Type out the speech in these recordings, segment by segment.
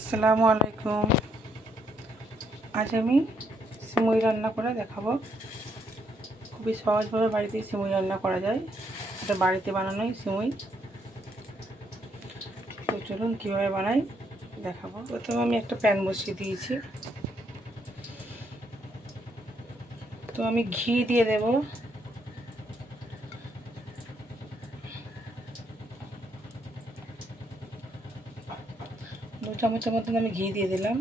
আসসালামু আলাইকুম। আজ আমি সিমুই রান্না করে দেখাবো। খুবই সহজভাবে বাড়িতে সিমুই রান্না করা যায়। এটা বাড়িতে বানানোই সিমুই। তো চলুন কীভাবে বানাই দেখাবো। প্রথমে আমি একটা প্যান বসিয়ে দিয়েছি। তো আমি ঘি দিয়ে দেব। দু চামচের মতন আমি ঘি দিয়ে দিলাম।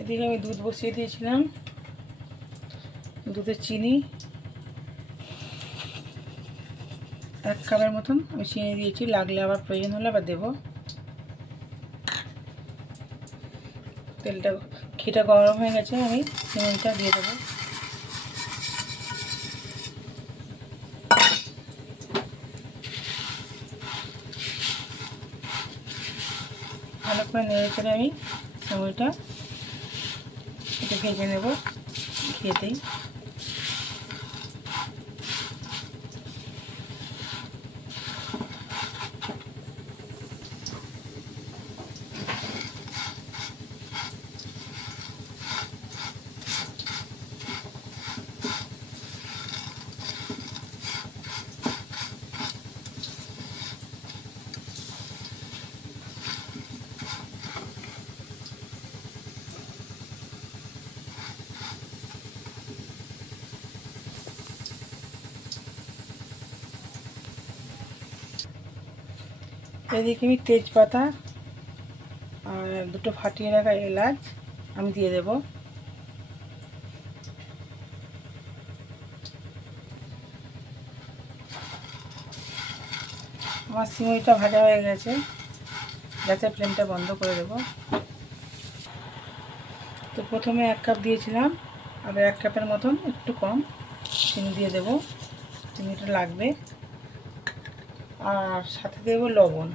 এদিকে আমি দুধ বসিয়ে দিয়েছিলাম। দুধে চিনি 1 কাপের মতন আমি চিনি দিয়েছি। লাগলে আবার প্রয়োজন হলে আবার দেবো। ঘিটা গরম হয়ে গেছে, আমি সিমুইটা দিয়ে দেবো। ভালো করে নেড়ে চেড়ে আমি সিমুইটা একটু ভেজে নেব ঘিতেই। এদিকে আমি তেজপাতা আর দুটো ফাটিয়ে রাখা এলাচ আমি দিয়ে দেব। আমার সিমুইটা ভাজা হয়ে গেছে। গ্যাসের ফ্লেমটা বন্ধ করে দেব। তো প্রথমে 1 কাপ দিয়েছিলাম, আবার 1 কাপের মতন একটু কম চিনি দিয়ে দেব। চিনিটা লাগবে। আর সাথে দেব লবণ।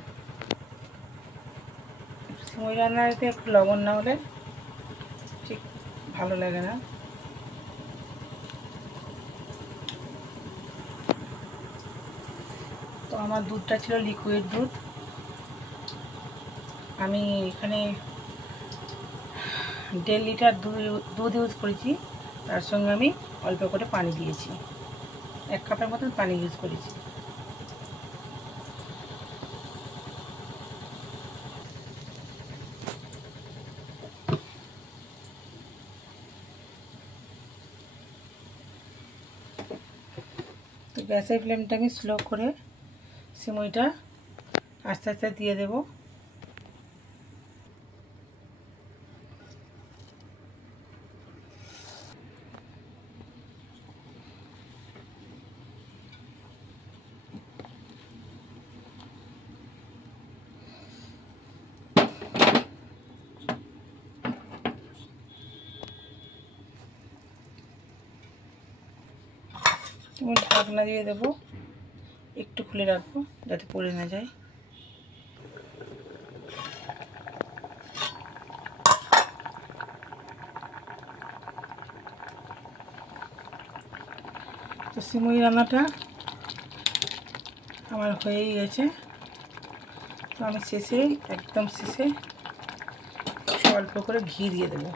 সিমুই রান্নাতে একটু লবণ না হলে ঠিক ভালো লাগে না। তো আমার দুধটা ছিল লিকুইড দুধ। আমি এখানে 1.5 লিটার দুধ ইউজ করেছি। তার সঙ্গে আমি অল্প করে পানি দিয়েছি। 1 কাপের মতন পানি ইউজ করেছি। তো গ্যাসের ফ্লেমটা আমি স্লো করে সিমুইটা আস্তে আস্তে দিয়ে দেব। ঢাকনা দিয়ে দেবো, একটু খুলে রাখবো যাতে পড়ে না যায়। তো সিমুই রান্নাটা আমার হয়েই গেছে। তো আমি শেষে একদম শেষে অল্প করে ঘি দিয়ে দেবো।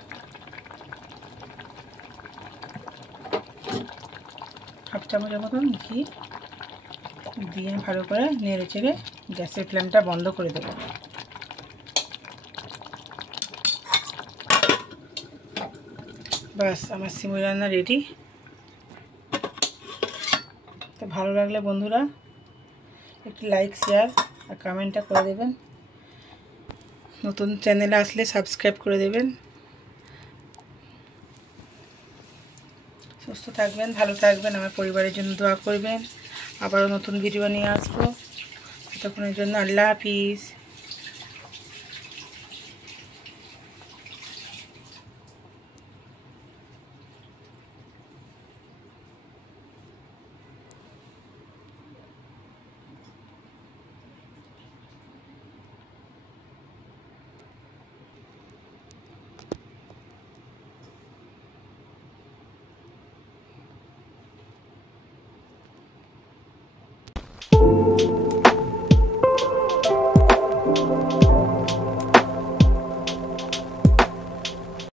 হাফ চামচের মতন ঘি দিয়ে ভালো করে নেড়ে চেড়ে গ্যাসের ফ্লেমটা বন্ধ করে দেবো। ব্যাস আমার সিমুই রান্না রেডি। তো ভালো লাগলে বন্ধুরা একটু লাইক শেয়ার আর কমেন্টটা করে দেবেন। নতুন চ্যানেলে আসলে সাবস্ক্রাইব করে দেবেন। সুস্থ থাকবেন, ভালো থাকবেন, আমার পরিবারের জন্য দোয়া করবেন। আবারও নতুন ভিডিও নিয়ে আসবো। ততক্ষণের জন্য আল্লাহ হাফিজ।